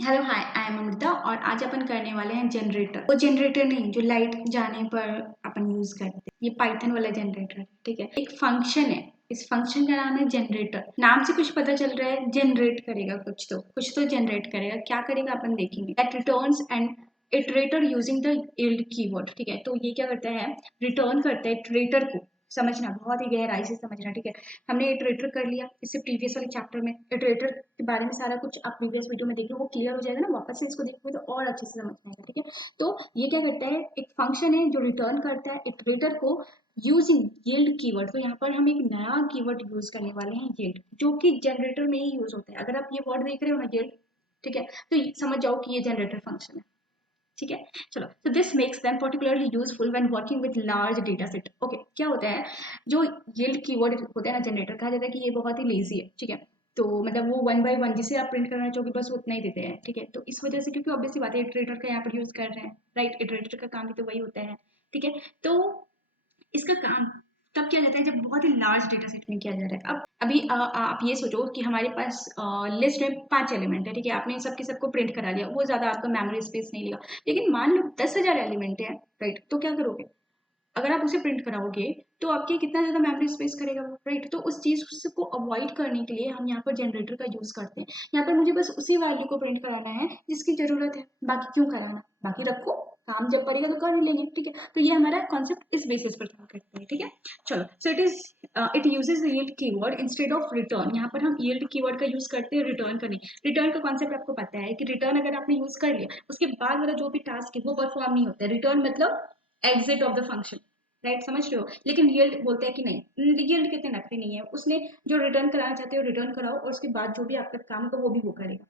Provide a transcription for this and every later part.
Hello hi, I am Amrita और आज अपन करने वाले हैं जनरेटर। वो जनरेटर नहीं जो लाइट जाने पर अपन यूज करते हैं, ये पाइथन वाला जनरेटर। ठीक है, एक फंक्शन है, इस फंक्शन का नाम है जनरेटर। नाम से कुछ पता चल रहा है, जनरेट करेगा कुछ तो जनरेट करेगा। क्या करेगा अपन देखेंगे। That returns and iterator using the yield keyword. ठीक है, तो ये क्या करता है, रिटर्न करता है इटरेटर को। समझना, बहुत ही गहराई से समझना। ठीक है, हमने इटरेटर कर लिया इससे प्रीवियस वाले चैप्टर में। इटरेटर के बारे में सारा कुछ आप प्रीवियस वीडियो में देख लो, वो क्लियर हो जाएगा ना। वापस से इसको देखोगे तो और अच्छे से समझ में आएगा। ठीक है, तो ये क्या करता है, एक फंक्शन है जो रिटर्न करता है इटरेटर को यूजिंग यील्ड कीवर्ड। तो यहाँ पर हम एक नया कीवर्ड यूज करने वाले हैं, यील्ड, जो कि जनरेटर में ही यूज होता है। अगर आप ये वर्ड देख रहे हो ना, यील्ड, ठीक है, तो समझ जाओ कि ये जनरेटर फंक्शन है। ठीक है, चलो, तो this makes them particularly useful when working with large data set. Okay, क्या होता है, जो यील्ड कीवर्ड होता है ना जनरेटर, कहा जाता है कि ये बहुत ही लेजी है। ठीक है, तो मतलब वो वन बाय वन जिसे आप प्रिंट करना चाहोगे बस उतना ही देते हैं। ठीक है, तो इस वजह से, क्योंकि ऑब्वियसली बात है इटरेटर का यहाँ पर यूज कर रहे हैं, राइट, इटरेटर का काम भी तो वही होता है। ठीक है, तो इसका काम तब किया जाता है जब बहुत ही लार्ज डेटा सेट में किया जा रहा है। अब अभी आप ये सोचो कि हमारे पास लिस्ट में 5 एलिमेंट है। ठीक है, आपने सबके सबको प्रिंट करा लिया, वो ज्यादा आपका मेमोरी स्पेस नहीं लेगा। लेकिन मान लो 10,000 एलिमेंट है, राइट, तो क्या करोगे। अगर आप उसे प्रिंट कराओगे तो आपके कितना ज्यादा मेमोरी स्पेस करेगा वो, राइट। तो उस चीज को अवॉइड करने के लिए हम यहाँ पर जनरेटर का यूज करते हैं। यहाँ पर मुझे बस उसी वैल्यू को प्रिंट कराना है जिसकी जरूरत है, बाकी क्यों कराना, बाकी रखो, काम जब पड़ेगा तो कर लेंगे। ठीक है, तो ये हमारा कॉन्सेप्ट इस बेसिस पर काम करता है। ठीक है, चलो, so it uses yield keyword instead of return. यहाँ पर हम यील्ड कीवर्ड का यूज करते हैं रिटर्न करने। रिटर्न का कॉन्सेप्ट आपको पता है कि रिटर्न अगर आपने यूज कर लिया, उसके बाद वाला जो भी टास्क है वो परफॉर्म नहीं होता है। रिटर्न मतलब exit of the function, right, समझ रहे हो। लेकिन यील्ड बोलता है कि नहीं, यील्ड कितने नखरे नहीं है, उसने जो रिटर्न कराना चाहते हो रिटर्न कराओ और उसके बाद जो भी आपका काम होगा वो भी वो करेगा।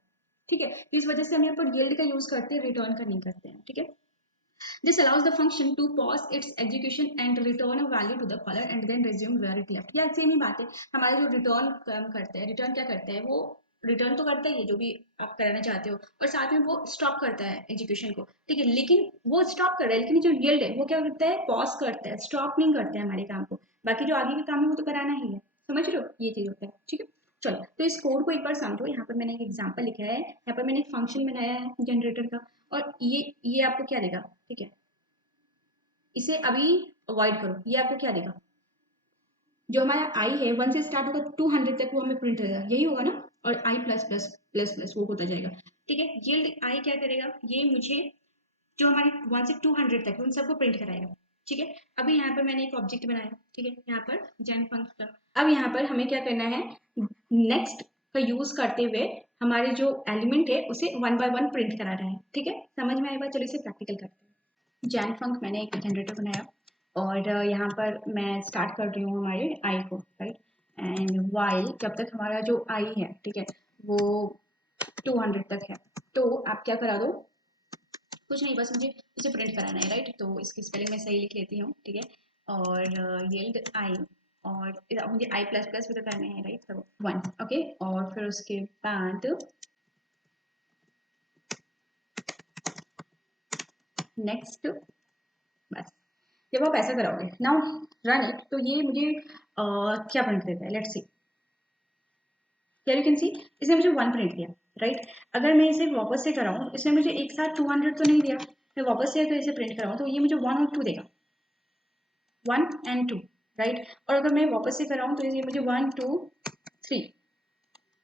ठीक है, तो इस वजह से हम यहाँ पर यील्ड का यूज करते हैं, रिटर्न का नहीं करते हैं। ठीक है, this allows the function to pause its execution and return a value to the caller and then resume where it left। यार सेम ही बात है, हमारा जो रिटर्न काम करता है, रिटर्न क्या करता है, वो रिटर्न तो करता ही है जो भी आप कराना चाहते हो, और साथ में वो स्टॉप करता है एग्जीक्यूशन को। ठीक है, लेकिन वो स्टॉप कर रहा है, लेकिन जो यील्ड है वो क्या करता है, पॉज करता है, स्टॉप नहीं करता है हमारे काम को। बाकी जो आगे का काम है वो तो कराना ही है। समझ रहे हो, ये चीज होता है। ठीक है, चलो, तो इस कोड को एक बार समझो। यहाँ पर मैंने एक एग्जाम्पल लिखा है, यहाँ पर मैंने एक फंक्शन बनाया है जनरेटर का, और ये आपको क्या देगा। ठीक है, इसे अभी अवॉइड करो। ये आपको क्या देगा, जो हमारा आई है 1 से स्टार्ट होगा 200 तक वो हमें प्रिंट करेगा, यही होगा ना। और आई प्लस प्लस प्लस प्लस वो होता जाएगा। ठीक है, यील्ड आई क्या करेगा, ये मुझे जो हमारी 1 से 200 तक है उन सबको प्रिंट कराएगा। ठीक है, अभी यहाँ पर मैंने एक ऑब्जेक्ट बनाया। ठीक है, यहाँ पर जैन फंक्शन का। अब यहाँ पर हमें क्या करना है, नेक्स्ट का यूज करते हुए हमारे जो एलिमेंट है उसे वन बाय वन प्रिंट कराना है। ठीक है, समझ में आएगा, चलो इसे प्रैक्टिकल करते हैं। जैन फंक मैंने एक जनरेटर बनाया और यहाँ पर मैं स्टार्ट कर रही हूँ हमारे आई को, राइट, एंड वाइल जब तक हमारा जो आई है, ठीक है, वो 200 तक है, तो आप क्या करा दो, कुछ नहीं, बस मुझे इसे प्रिंट कराना है, राइट। तो इसकी स्पेलिंग मैं सही लिख लेती हूँ। ठीक है, और यील्ड आई, और मुझे आई प्लस प्लस भी तो करना है, राइट, तो 1। ओके, और फिर उसके बाद नेक्स्ट, बस। जब आप ऐसा कराओगे नाउ रन इट, तो ये मुझे क्या प्रिंट देता है, लेट्स सी। क्या यू कैन सी, इसने मुझे 1 प्रिंट दिया, राइट। अगर मैं इसे वापस से कराऊँ, इसने मुझे एक साथ 200 तो नहीं दिया। मैं वापस से अगर इसे प्रिंट कराऊँ तो ये मुझे 1 और 2 देगा, 1 एंड 2, राइट। और अगर मैं वापस से कराऊँ तो ये मुझे 1 2 3,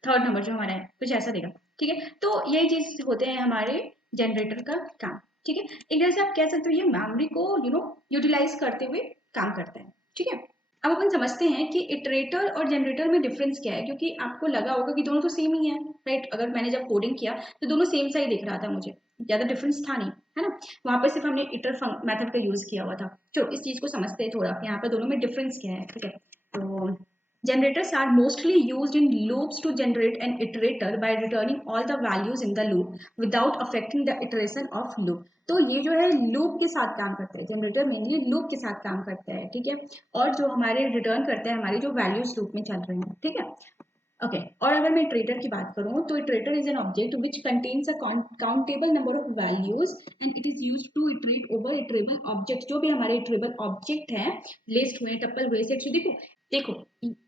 थर्ड नंबर जो हमारा है कुछ ऐसा देगा। ठीक है, तो यही चीज होते हैं हमारे जनरेटर का काम। ठीक है, एक तरह से आप कह सकते हो ये मेमोरी को यूटिलाइज करते हुए काम करता है। ठीक है, अब अपन समझते हैं कि इटरेटर और जनरेटर में डिफरेंस क्या है, क्योंकि आपको लगा होगा कि दोनों तो सेम ही है, राइट। अगर मैंने जब कोडिंग किया तो दोनों सेम सा ही दिख रहा था मुझे, ज्यादा डिफरेंस था नहीं, है ना। वहां पर सिर्फ हमने इटर मेथड का यूज किया हुआ था। चलो इस चीज को समझते हैं थोड़ा, यहाँ पर दोनों में डिफरेंस क्या है। ठीक है, तो generators are mostly used in loops to generate an iterator by returning all the values in the loop without affecting the iteration of loop। तो ये जो है लूप के साथ काम करता है, जनरेटर मेनली लूप के साथ काम करता है। ठीक है, और जो हमारे रिटर्न करते हैं हमारी जो वैल्यूज लूप में चल रहे हैं। ठीक है, ओके, और अगर मैं इटरेटर की बात करूं तो iterator is an object which contains a countable number of values and it is used to iterate over iterable object. जो भी हमारे इटरेबल ऑब्जेक्ट हैं, लिस्ट हुए, टप्पल हुए, सेट्स, देखो देखो,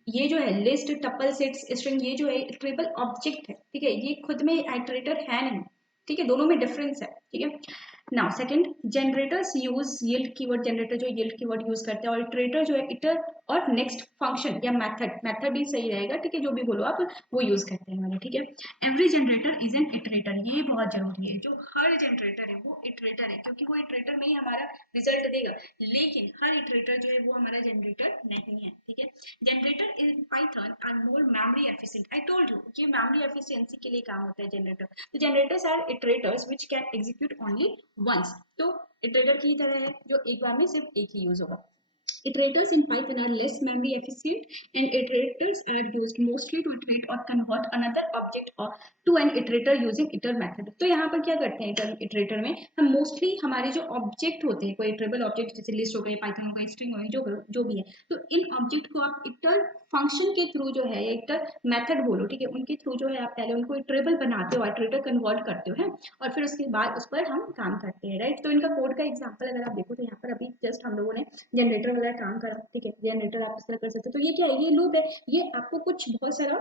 ये जो है लिस्ट, टप्पल, सेट्स, स्ट्रिंग, ये जो है इटरेबल ऑब्जेक्ट है। ठीक है, ये खुद में इटरेटर है नहीं, ठीक है, दोनों में डिफरेंस है, ठीक है। Now second, generators use yield keyword, generator जो यील्ड कीवर्ड यूज करते हैं, और इटरेटर जो है इटर और नेक्स्ट फंक्शन या मेथड ही सही रहेगा, ठीक है, जो भी बोलो आप वो यूज करते हैं वाले, ठीक है। Every generator is an iterator, ये बहुत जरूरी है, जो हर जनरेटर है वो इटरेटर है, क्योंकि वो इटरेटर में ही हमारा रिजल्ट देगा, लेकिन हर इटरेटर जो है वो हमारा जनरेटर नहीं है, ठीक है। Generator in Python are more memory efficient, I told you ये मेमोरी एफिशिएंसी के लिए काम होता है जनरेटर। तो generators are iterators which can execute only once, तो इटरेटर की तरह है जो एक बार में सिर्फ एक ही यूज होगा। Iterators in Python are less memory efficient, and iterators are used mostly to iterate or convert another object or to an iterator using iter method। तो यहाँ पर क्या करते हैं इटरेटर में, हम मोस्टली हमारे जो ऑब्जेक्ट होते हैं, कोई इटरेबल ऑब्जेक्ट जैसे लिस्ट हो गई, पाइथन हो गई, स्ट्रिंग हो गई, जो भी है, तो इन ऑब्जेक्ट को आप इटर फंक्शन के थ्रू जो है, इटर मेथड बोलो, ठीक है, उनके थ्रू जो है आप पहले उनको इटरेबल बनाते हो, इटरेटर कन्वर्ट करते हो, है, और फिर उसके बाद उस पर हम काम करते हैं, राइट। तो इनका कोड का एग्जाम्पल अगर आप देखो तो यहाँ पर अभी जस्ट हम लोगों ने जनरेटर वगैरह काम करा, ठीक है, जनरेटर आप इस तरह कर सकते हो। तो ये क्या है, ये लूप है, ये आपको कुछ बहुत सारा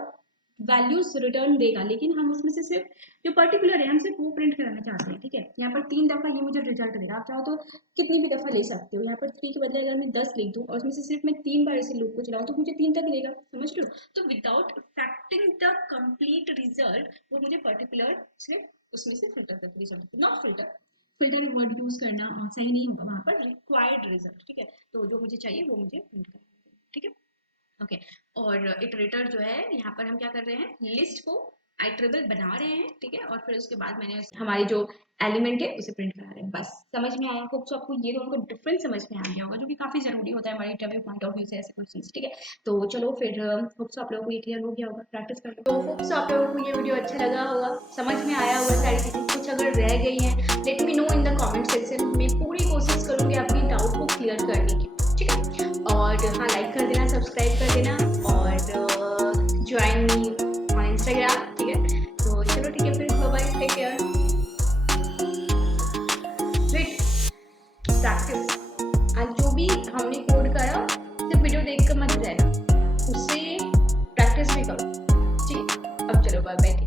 वैल्यूज रिटर्न देगा, लेकिन हम उसमें से सिर्फ जो पर्टिकुलर है हम सिर्फ वो प्रिंट कराना चाहते हैं, ठीक है। यहाँ पर 3 दफा ये मुझे रिजल्ट देगा, आप चाहो तो कितनी भी दफा ले सकते हो। यहाँ पर 3 के बदले अगर मैं 10 लिख दूँ और उसमें से सिर्फ मैं 3 बार इसे लूप को चलाऊँ तो मुझे 3 तक देगा, समझ लो। तो without affecting the complete result वो मुझे पर्टिकुलर सिर्फ उसमें से फिल्टर तक result, not filter word use करना सही नहीं होगा, वहां पर रिक्वायर्ड रिजल्ट, ठीक है। तो जो मुझे चाहिए वो मुझे प्रिंट करना है, ठीक है, ओके। और इटरेटर जो है यहाँ पर हम क्या कर रहे हैं, लिस्ट को आइटरेबल बना रहे हैं, ठीक है, और फिर उसके बाद मैंने हमारी जो एलिमेंट है उसे प्रिंट करा रहे हैं, बस समझ में आया। होप सो आपको ये दोनों का डिफरेंस समझ में आ गया होगा, जो कि काफी जरूरी होता है हमारे इंटरव्यू पॉइंट ऑफ व्यू से, ऐसे कुछ चीज, ठीक है। तो चलो फिर होप सो आप लोगों को ये क्लियर हो गया होगा, प्रैक्टिस कर लो। तो होप सो आप लोगों को ये वीडियो अच्छा लगा होगा, समझ में आया होगा सारी चीजें, कुछ अगर रह गई हैं let me know in the comment section, मैं पूरी कोशिश करूंगी आपकी डाउट को क्लियर करने की, ठीक है। और हाँ, लाइक कर देना, सब्सक्राइब कर देना, और ज्वाइन मी ऑन इंस्टाग्राम, ठीक है। तो चलो ठीक है, फिर bye bye, take care. Wait, practice, आज जो भी हमने कोड करा सिर्फ वीडियो देख कर मत रहना, उससे प्रैक्टिस भी करो, ठीक है। अब चलो बाय बाय।